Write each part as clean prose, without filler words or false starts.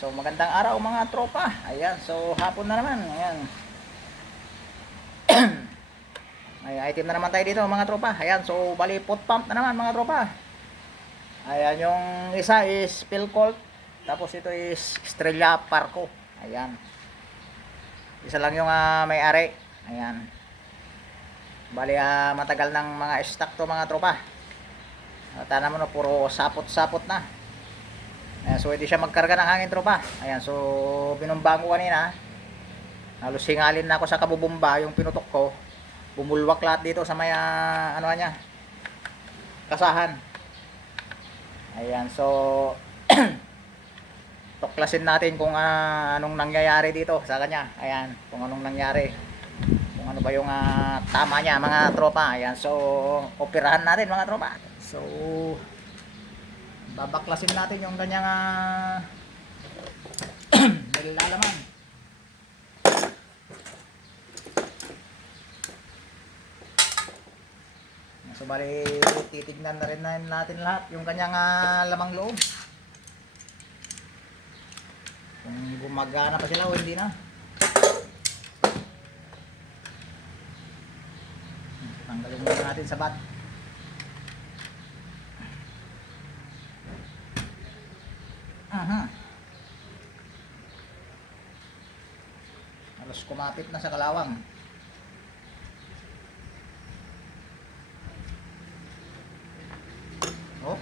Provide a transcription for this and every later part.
So magandang araw mga tropa. Ayan, so hapon na naman. Ayan. May item na naman tayo dito mga tropa. Ayan, so bali foot pump na naman mga tropa. Ayan, yung isa is Philcolt. Tapos ito is Estrella Parco. Ayan. Isa lang yung may-ari. Ayan. Bali matagal ng mga stock to mga tropa. Tana mo no, puro sapot-sapot na. Ayan, so hindi siya magkarga ng hangin tropa. Ayan, so binumba ko kanina. Halos hingalin na ako sa kabubumba yung pinutok ko. Bumulwak lahat dito sa may ano niya, kasahan. Ayan, so tuklasin natin kung anong nangyayari dito sa kanya. Ayan, kung anong nangyari. Kung ano ba yung tama niya mga tropa. Ayan, so operahan natin mga tropa. So babaklasin natin yung kanyang nilalaman. So bali titignan na rin natin lahat yung kanyang lamang loob. Kung gumagana pa sila o hindi na. Tanggalin muna natin sa bat. Halos kumapit na sa kalawang. Oh.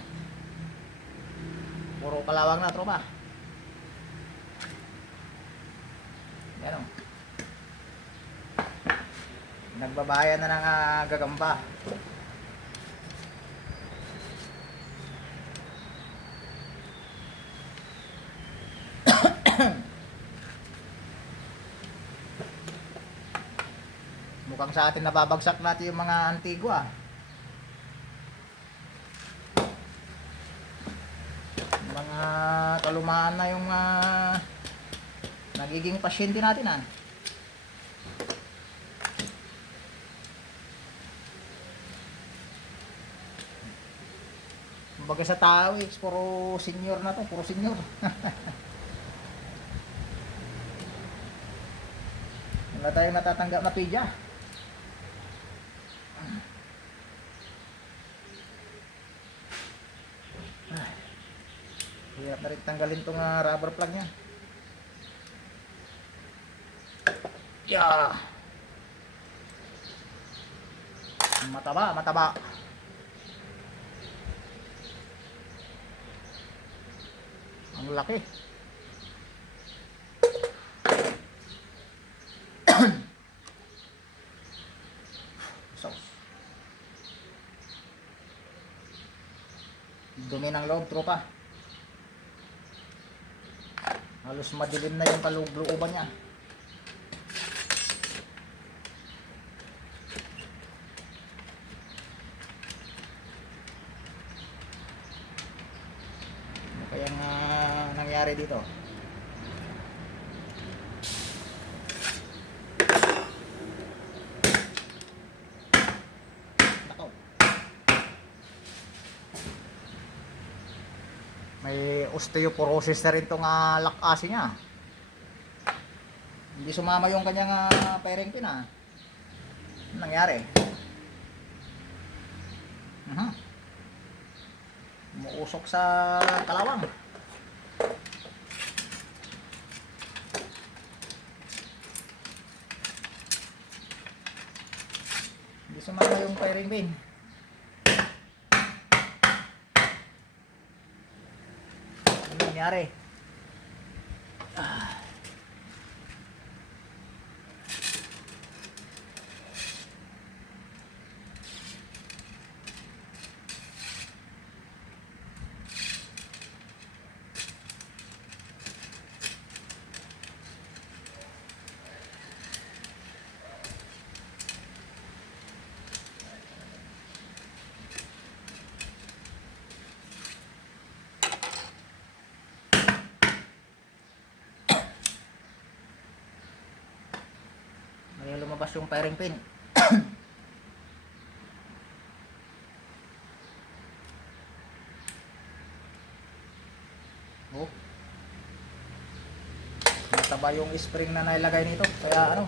Puro kalawang na tropa. Yan o. Nagbabayan na ng gagamba. Mukhang sa atin nababagsak natin yung mga Antigua. Mga kalumaan na yung nagiging pasyente natin Kumbaga sa tao puro senior na to, puro senior. Wala tayong natatanggap na pidya. Hirap na rin tanggalin tong rubber plug nya. Yeah. Mataba, mataba. Ang laki. Sauce. Dumi ng loob, tropa. Halos madilim na yung kalooban niya. Ano kayang nangyari dito? Nako. May osteoporosis na rin itong lakasi niya. Hindi sumama yung kanyang firing pin Anong nangyari? Umuusok sa kalawang. Hindi sumama yung firing pin. Ano nangyari? May lumabas yung firing pin. Oh. mataba yung spring na nailagay nito, kaya ano,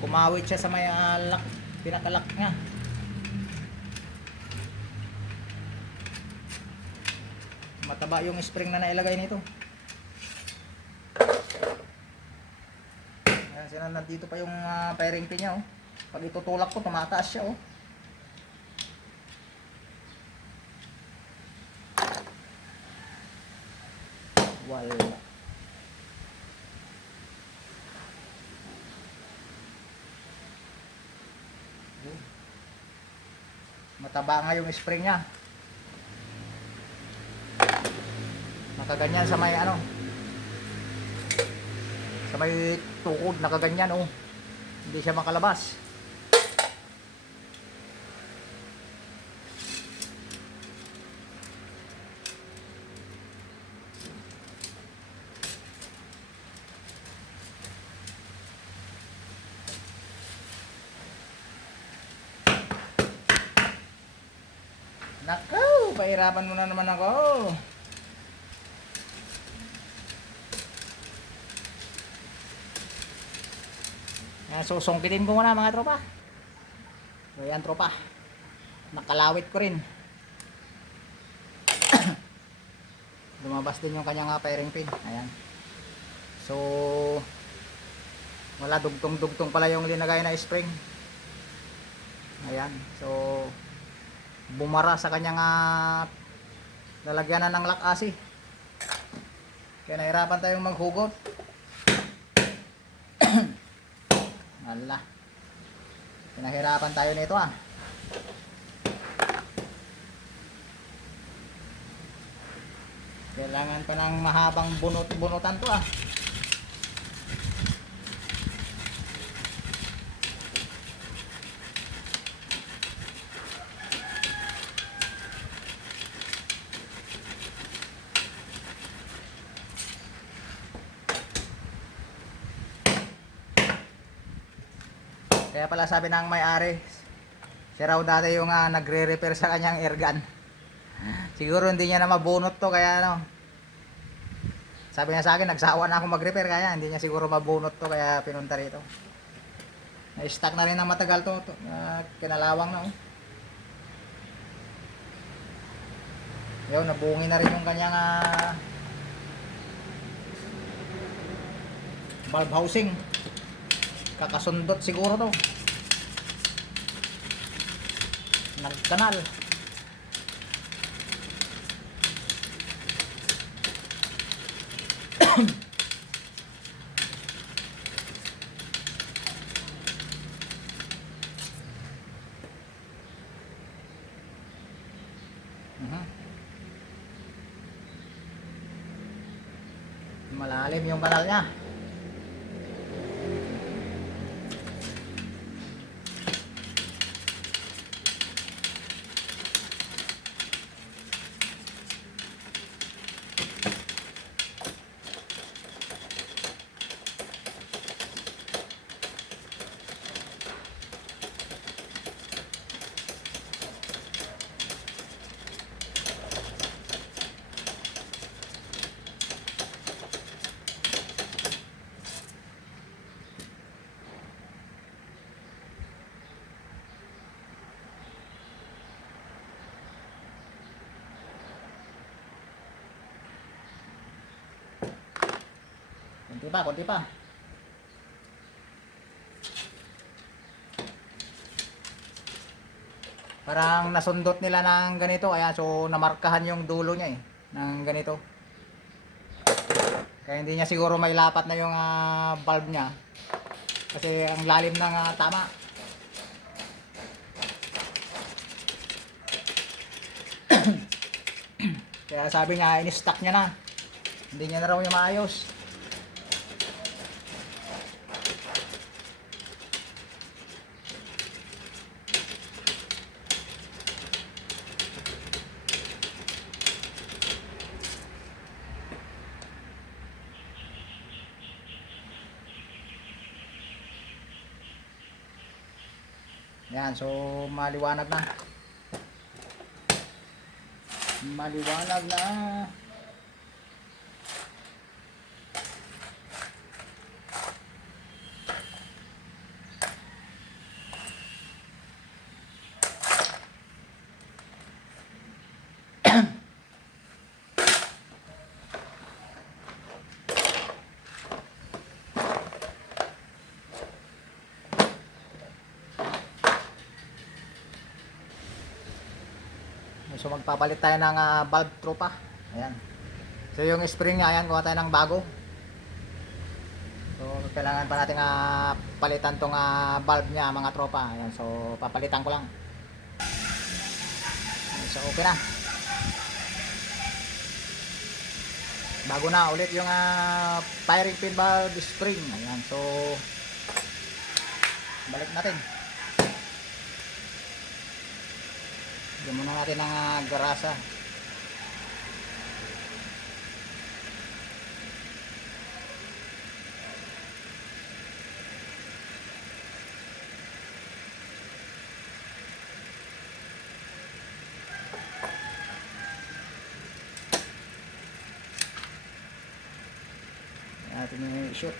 kumawit siya sa may lock, pinaka-lock niya. Mataba yung spring na nailagay nito. Ayan, sinanad dito pa yung firing pin niya, oh. Pag itutulak ko, tumataas siya, oh. Wala. Mataba nga yung spring niya. Nakaganyan sa may ano, sa may tukod, nakaganyan, oh. Hindi siya makalabas. Nakaw, pahirapan mo na naman ako. So sungkitin ko muna mga tropa. So yan tropa, nakalawit ko rin. Lumabas din yung kanyang firing pin. Ayan. So wala, dugtong-dugtong pala yung linagay na spring. Ayan. So bumara sa kanyang lalagyanan ng lakasi. Kaya nahirapan tayong maghugot. Ala, pinahirapan tayo nito Kailangan pa ng mahabang bunot-bunutan to Kaya pala sabi ng may-ari, siya raw dati yung nagre-repair sa kanyang airgun. Siguro hindi niya na mabunot to, kaya ano. Sabi niya sa akin, nagsawa na ako mag-repair, kaya hindi niya siguro mabunot to, kaya pinunta rito. Na-stack na rin ng matagal to, kinalawang na. Yun, nabungi na rin yung kanyang valve housing. Kakasundot siguro to, nagkanal. Malalim yung kanal niya. Konti pa. Parang nasundot nila ng ganito, kaya so namarkahan yung dulo niya ng ganito. Kaya hindi niya siguro mailapat na yung valve niya. Kasi ang lalim ng tama. Kaya sabi niya, in-stack niya na. Hindi niya na raw yung maayos. Yan, so maliwanag na. Maliwanag na. So magpapalit tayo ng valve tropa. Ayan. So yung spring niya, ayan, kuha tayo ng bago. So kailangan pa natin palitan tong valve niya mga tropa. Ayan, so papalitan ko lang. So okay na. Bago na ulit yung firing pin valve spring. Ayan, so balik natin. Lagyan muna natin ng grasa. Atin yung i-shoot.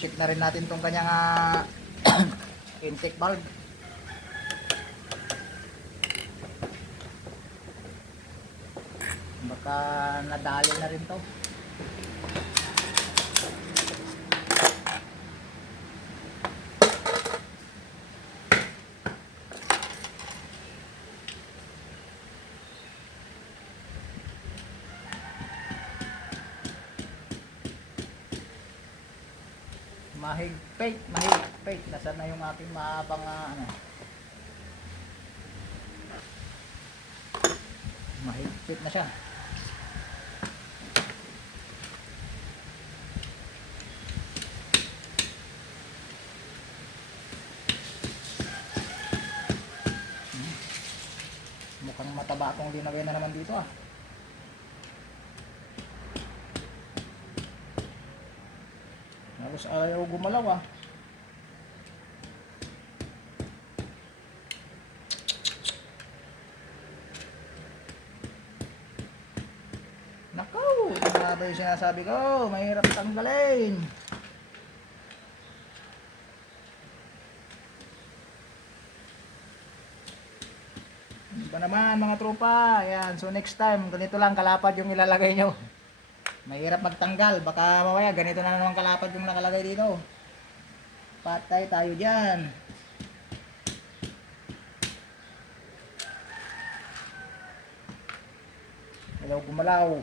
Check na rin natin tong kanyang intake valve. Baka nadali na rin to. Mahigpit. Nasaan na yung ating mahabang mahigpit na siya. Mukhang mataba akong linagay na naman dito Halos ayaw gumalaw Nakaw, ito nga ba yung sinasabi ko? Mahirap tanggalin. Iba naman mga tropa. Ayan, so next time, ganito lang kalapad yung ilalagay nyo. Mahirap magtanggal. Baka mamaya ganito na naman kalapad yung nakalagay dito. Patay tayo dyan. Ayaw gumalaw.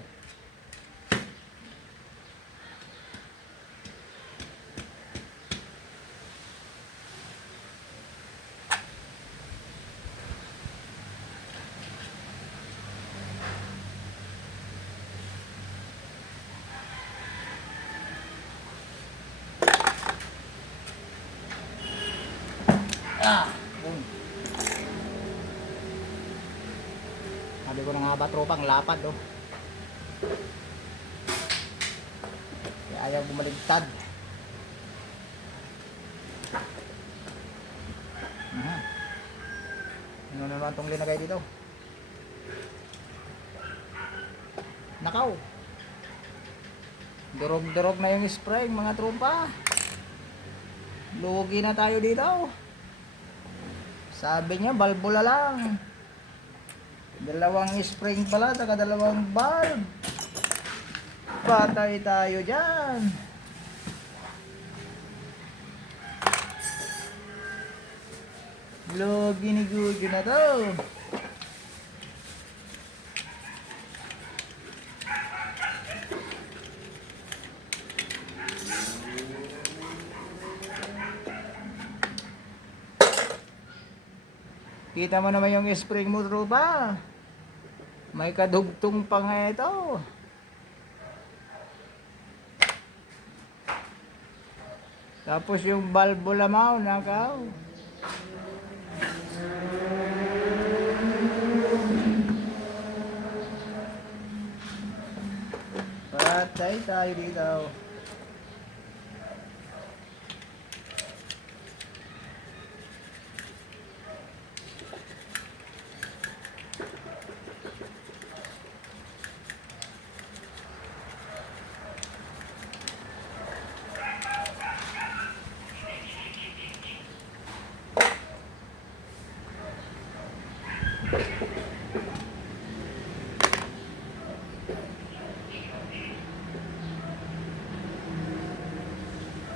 Boom. Sabi ko na nga ba tropang lapad Kaya ayaw bumaligtad. Ano naman itong linagay dito? Nakaw. Durog-durog na yung spring mga tropa. Lugi na tayo dito. Sabi niya balbula lang. Dalawang spring pala saka dalawang valve. Patay tayo dyan. Lugi ni Gugu na to. Kita mo naman yung spring mo, tropa. May kadugtong pa nga ito. Tapos yung valve mo, nakaw. Patay tayo dito.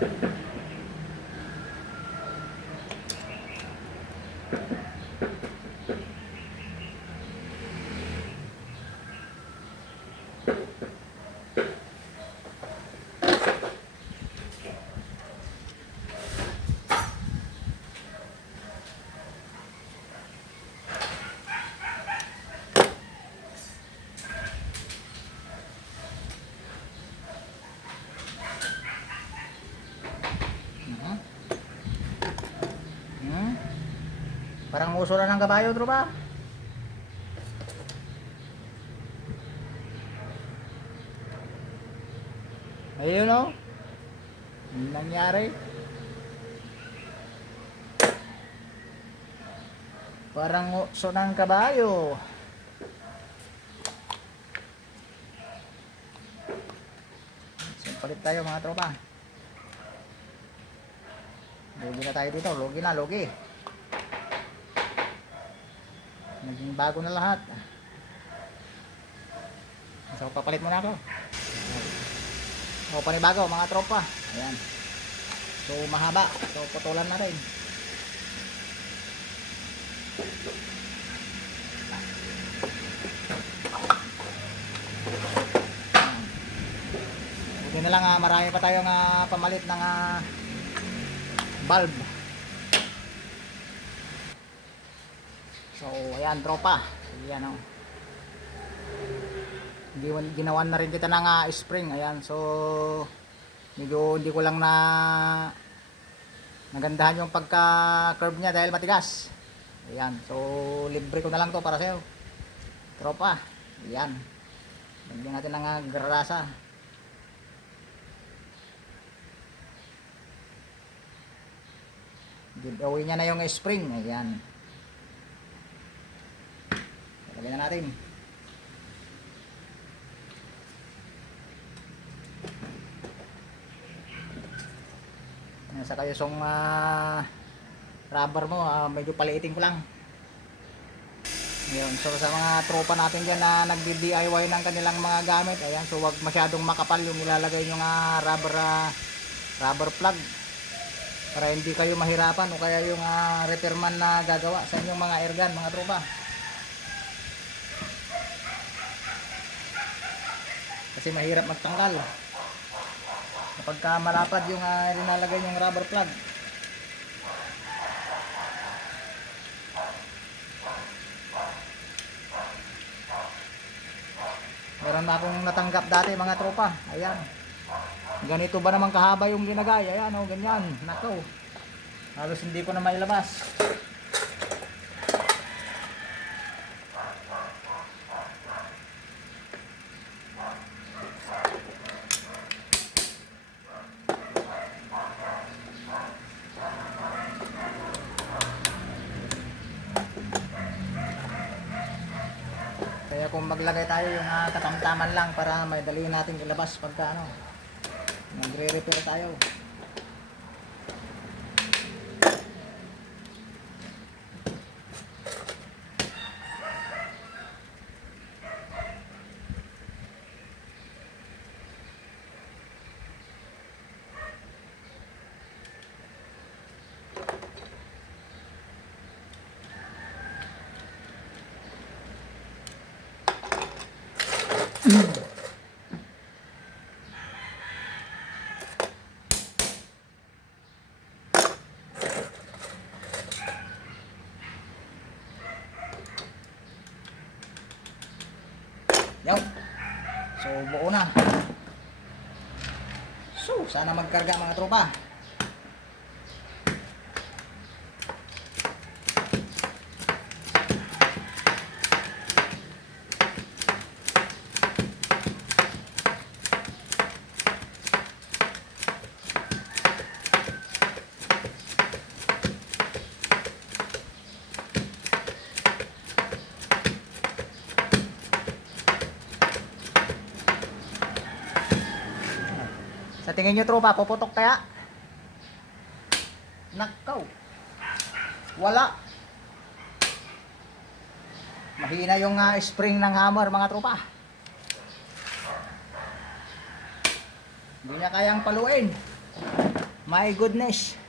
Mhm. Parang uso lang ng kabayo, tropa. Ayun o. Ano nangyari? Parang uso ng kabayo. So, palit tayo mga tropa. Lugi na tayo dito. Lugi na, lugi. Naging bago na lahat. So, papalit muna ako. O, panibago mga tropa. Ayan. So, mahaba. So, putulan natin. Buti na lang, marami pa tayong pamalit ng bulb. So, ayan tropa. Ayan o. Ginawan na rin kita ng spring. Ayan. So, medyo hindi ko lang nagandahan yung pagka curve niya dahil matigas. Ayan. So, libre ko na lang to para sa'yo tropa. Ayan. Lagyan natin ng grasa. Giveaway niya na yung spring. Ayan. Lagyan na natin. Saka yung rubber mo, medyo paliitin ko lang. Ngayon, so sa mga tropa natin dyan na nagdi-DIY ng kanilang mga gamit, ayan, so wag masyadong makapal yung ilalagay nyo rubber plug para hindi kayo mahirapan o kaya yung repairman na gagawa sa inyong mga airgun mga tropa. Kasi mahirap magtanggal kapag malapad yung nilalagay yung rubber plug. Meron na akong natanggap dati mga tropa. Ayan. Ganito ba naman kahaba yung ginagay? Ayan o, ganyan. Nakaw. Halos hindi ko na mailabas. Kaya kung maglagay tayo yung katamtaman lang para may dali natin ilabas pagka magre-repair tayo. Yo. So buo na. So sana magkarga mga tropa. Sa tingin nyo tropa, puputok kaya? Nakaw. Wala. Mahina yung spring ng hammer mga tropa. Hindi niya kayang paluin. My goodness.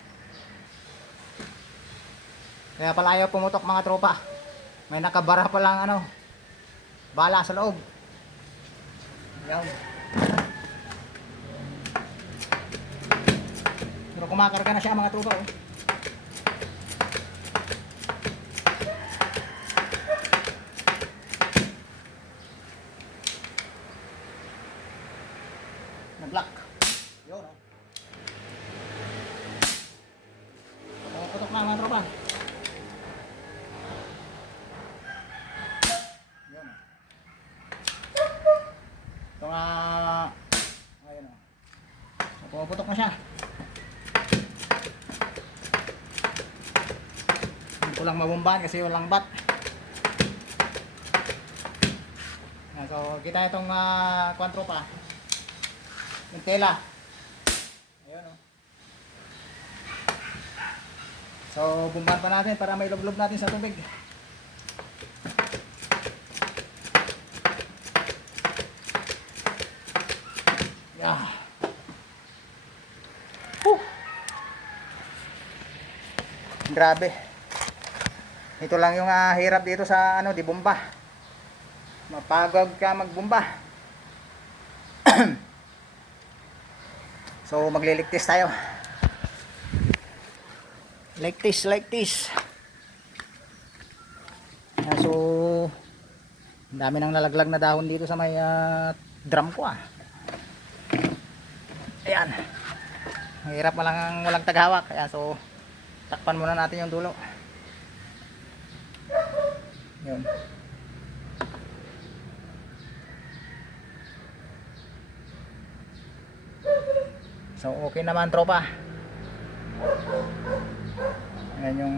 Kaya pala ayaw pumutok mga tropa. May nakabara pa lang ano, bala sa loob. Yan. Pero kumakarga na siya mga tropa. Oh. Nag-lock. Yun. Oh. Putok na mga tropa. Yun. Ito nga. Ayun o. Puputok na siya. Hindi ko lang mabumbahan kasi walang bat. So kita itong kuwan tropa. Yung tela. Ayun o. So bumbahan pa natin para may lublob natin sa tubig. Yeah. Grabe. Ito lang yung hirap dito sa ano, di bomba. Mapagod ka magbomba. So magliligtis tayo. Like this, like this. So ang dami nang nalaglag na dahon dito sa may drum ko. Ayan. Mahirap lang ang walang taghawak. Ayan, so takpan muna natin yung dulo. Yun. So okay naman tropa. Ayan yung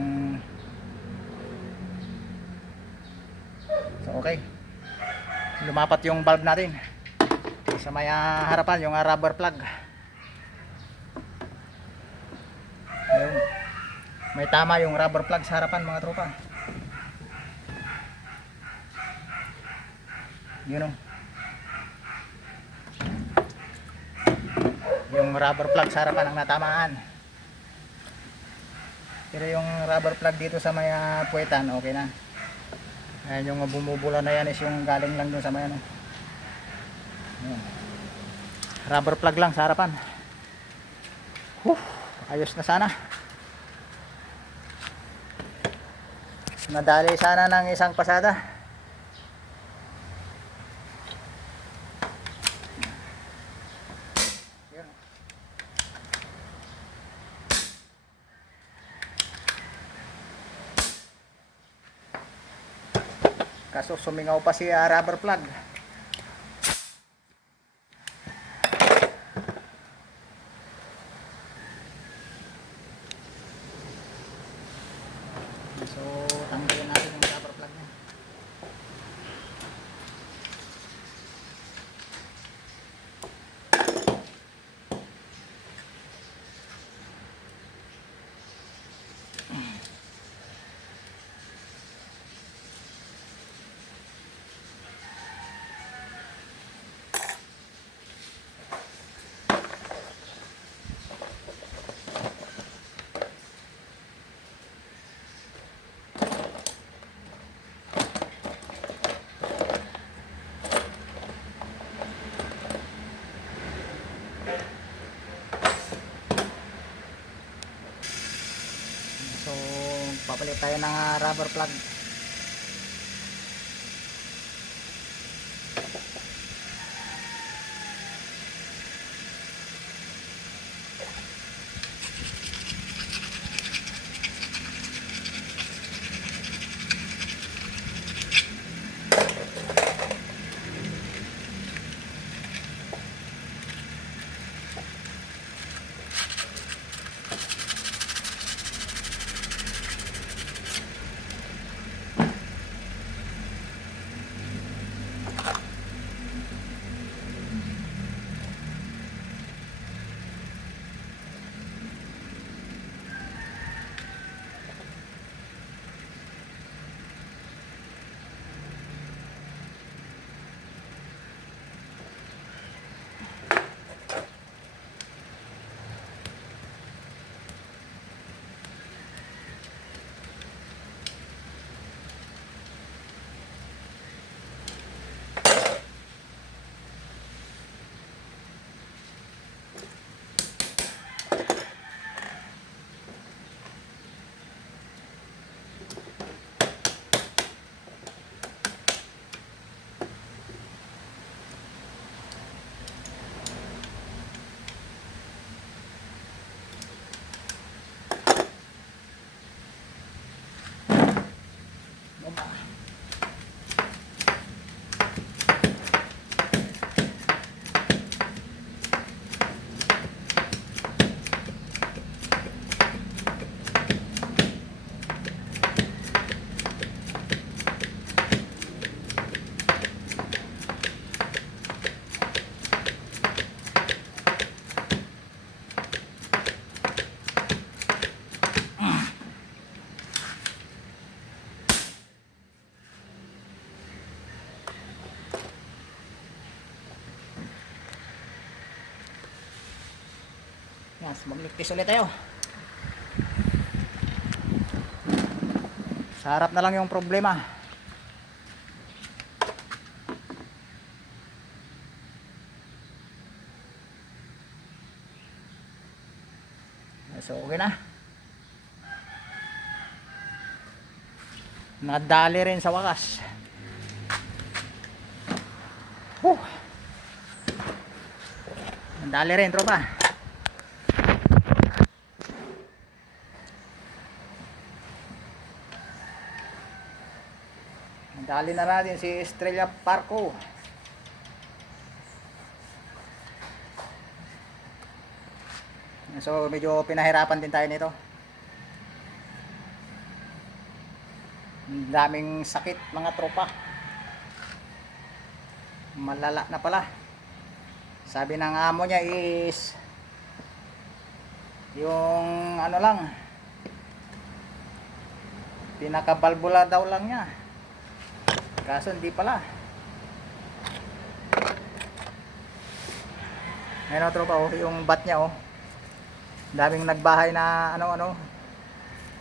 so okay. Lumapat yung valve natin sa may harapan, yung rubber plug. Ayun. May tama yung rubber plug sa harapan mga tropa. Yun o. Yung rubber plug sa harapan ang natamaan. Pero yung rubber plug dito sa may puwetan, okay na. Ayan yung bumubula na yan is yung galing lang dun sa may ano. Ayan. Rubber plug lang sa harapan. Ayos na sana. Nadali sana ng isang pasada. Kaso sumingaw pa si rubber plug. So tanggalin natin yung rubber plug niya. So papalit tayo ng rubber plug. Mas magligpis ulit tayo. Sa harap na lang yung problema. So okay na. Nadali rin sa wakas. Nadali rin tropa. Nadali na natin si Estrella Parco. So medyo pinahirapan din tayo nito. Ang daming sakit mga tropa. Malala na pala. Sabi ng amo niya is yung ano lang, pinakabalbula daw lang niya. Kaso hindi pala. Ayun o tropa, oh, yung bat niya oh. Daming nagbahay na ano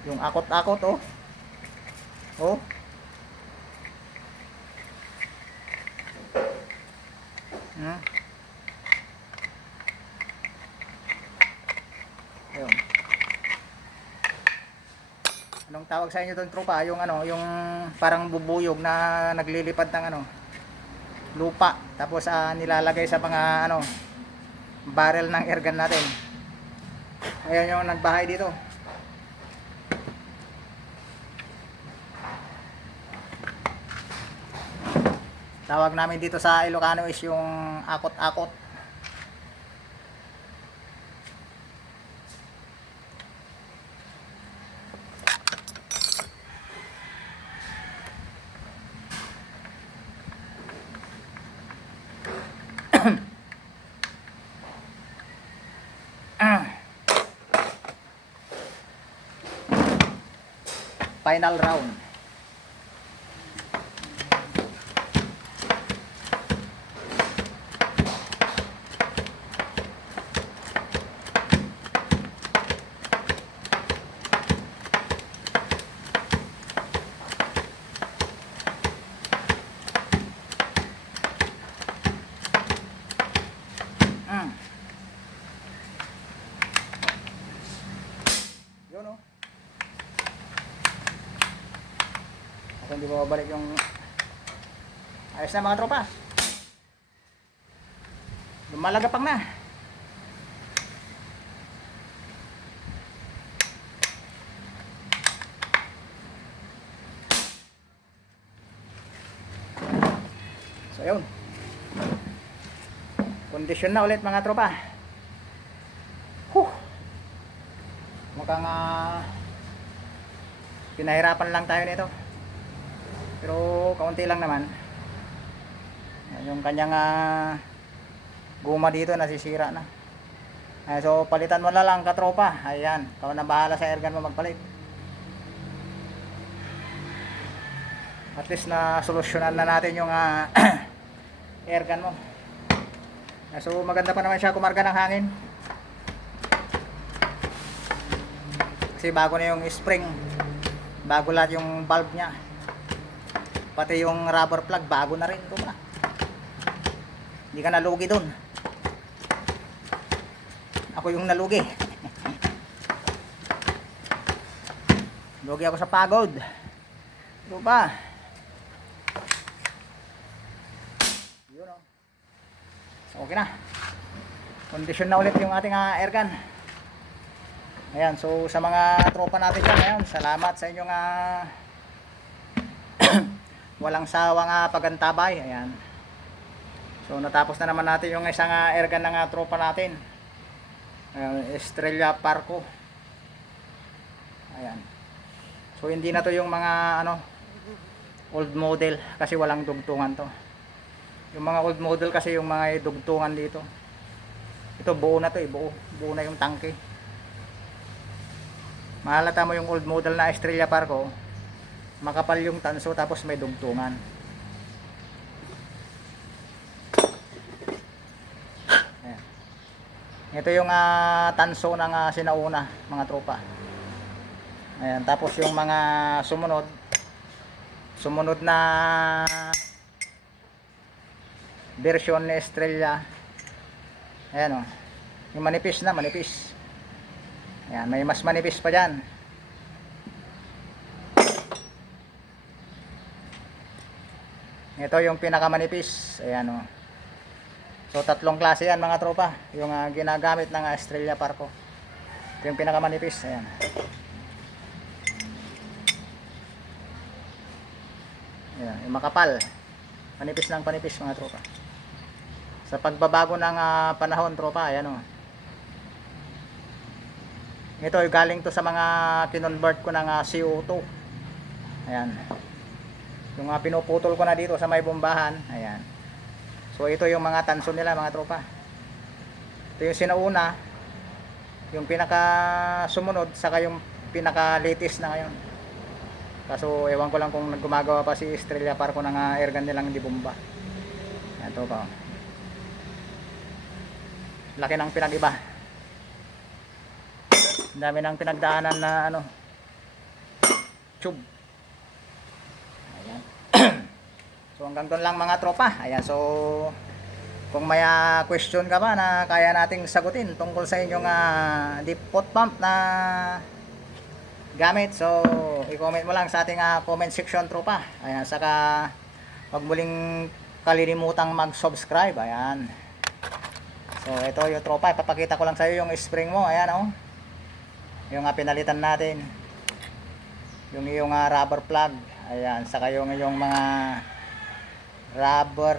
yung akot-akot oh. Oh. Ayun. Anong tawag sa inyo doon tropa? Yung yung parang bubuyog na naglilipad ng lupa. Tapos nilalagay sa mga barrel ng airgun natin. Ayan yung nagbahay dito. Tawag namin dito sa Ilocano is yung akot-akot. Final round. Yun oh. Ako hindi babalik yung ayos na mga tropa. Lumalagapang na. So yun. Kondisyon na ulit mga tropa. Mukhang pinahirapan lang tayo nito. Pero kaunti lang naman. Yung kanyang guma dito nasisira na. So palitan mo na lang katropa. Ayan, ikaw na bahala sa airgun mo magpalit. At least na solusyonan na natin yung airgun mo. So maganda pa naman siya kumarga ng hangin. Kasi bago na yung spring, bago lahat yung valve nya, pati yung rubber plug bago na rin ito ba. Hindi ka nalugi dun. Ako yung nalugi. Lugi ako sa pagod. Ito ba? Yun o. So okay na. Kondisyon na ulit yung ating airgun. Ayan, so sa mga tropa natin dyan, ayan, salamat sa inyong walang sawang pagantabay. Ayan. So natapos na naman natin yung isang airgun ng tropa natin. Estrella Parco. Ayan. So hindi na to yung mga old model kasi walang dugtungan to. Yung mga old model kasi yung mga dugtungan dito. Ito buo na to buo na yung tangke. Mahalata mo yung old model na Estrella Parco, makapal yung tanso tapos may dugtungan. Ayan. Ito yung tanso ng sinauna, mga tropa. Ayan, tapos yung mga sumunod na version ni Estrella. Ayan o. Yung manipis na, manipis. Ayan, may mas manipis pa dyan. Ito yung pinakamanipis. Ayan o. So tatlong klase yan mga tropa. Yung ginagamit ng Estrella Parco. Ito yung pinakamanipis. Ayan. Ayan, yung makapal. Panipis ng panipis mga tropa. Sa pagbabago ng panahon tropa. Ayan o. Ito yung galing to sa mga kinonvert ko ng CO2. Ayan. Yung pinuputol ko na dito sa may bombahan. Ayan. So ito yung mga tanso nila mga tropa. Ito yung sinauna, yung pinaka sumunod, saka yung pinaka latest na ngayon. Kaso ewan ko lang kung gumagawa pa si Estrella Parco ng airgun nilang di bomba. Ayan to pa. Laki ng pinag-iba. Dami ng pinagdaanan na tube. Ayan. So hanggang doon lang mga tropa. Ayan, so kung may question ka ba na kaya nating sagutin tungkol sa inyong deep pot pump na gamit, so i-comment mo lang sa ating comment section tropa. Ayan, saka wag muling kalilimutang mag-subscribe. Ayan. So ito yung tropa, ipapakita ko lang sa iyo yung spring mo. Ayan oh. Yung pinalitan natin. Yung rubber plug. Ayan, saka yung mga rubber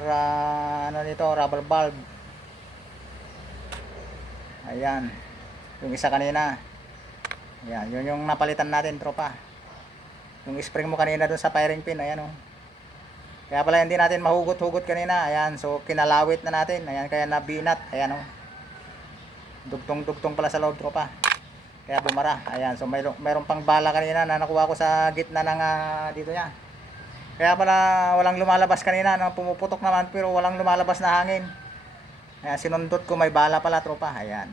rubber bulb. Ayan. Yung isa kanina. Ayan, yun yung napalitan natin tropa. Yung spring mo kanina dun sa firing pin, ayan oh. Kaya pala hindi natin mahugot-hugot kanina. Ayan, so kinalawit na natin. Ayan, kaya nabinat. Ayan oh. Dugtong-dugtong pala sa loob tropa. Kaya bumara. Ayan, so mayroon pang bala kanina na nakuha ko sa gitna ng dito niya. Kaya pala walang lumalabas kanina, pumuputok naman pero walang lumalabas na hangin. Ayan, sinundot ko, may bala pala tropa. Ayan.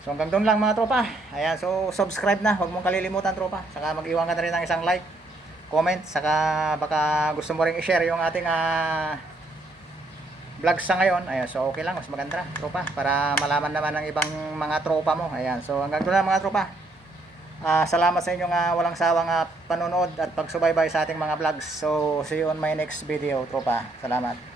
So hanggang doon lang mga tropa. Ayan, so subscribe na, huwag mong kalilimutan tropa. Saka mag-iwan ka na rin ng isang like, comment, saka baka gusto mo ring i-share yung ating vlog sa ngayon. Ayan, so okay lang, mas maganda tropa, para malaman naman ng ibang mga tropa mo. Ayan, so hanggang doon lang mga tropa. Salamat sa inyong walang sawang panonood at pagsubaybay sa ating mga vlogs. So see you on my next video tropa. Salamat.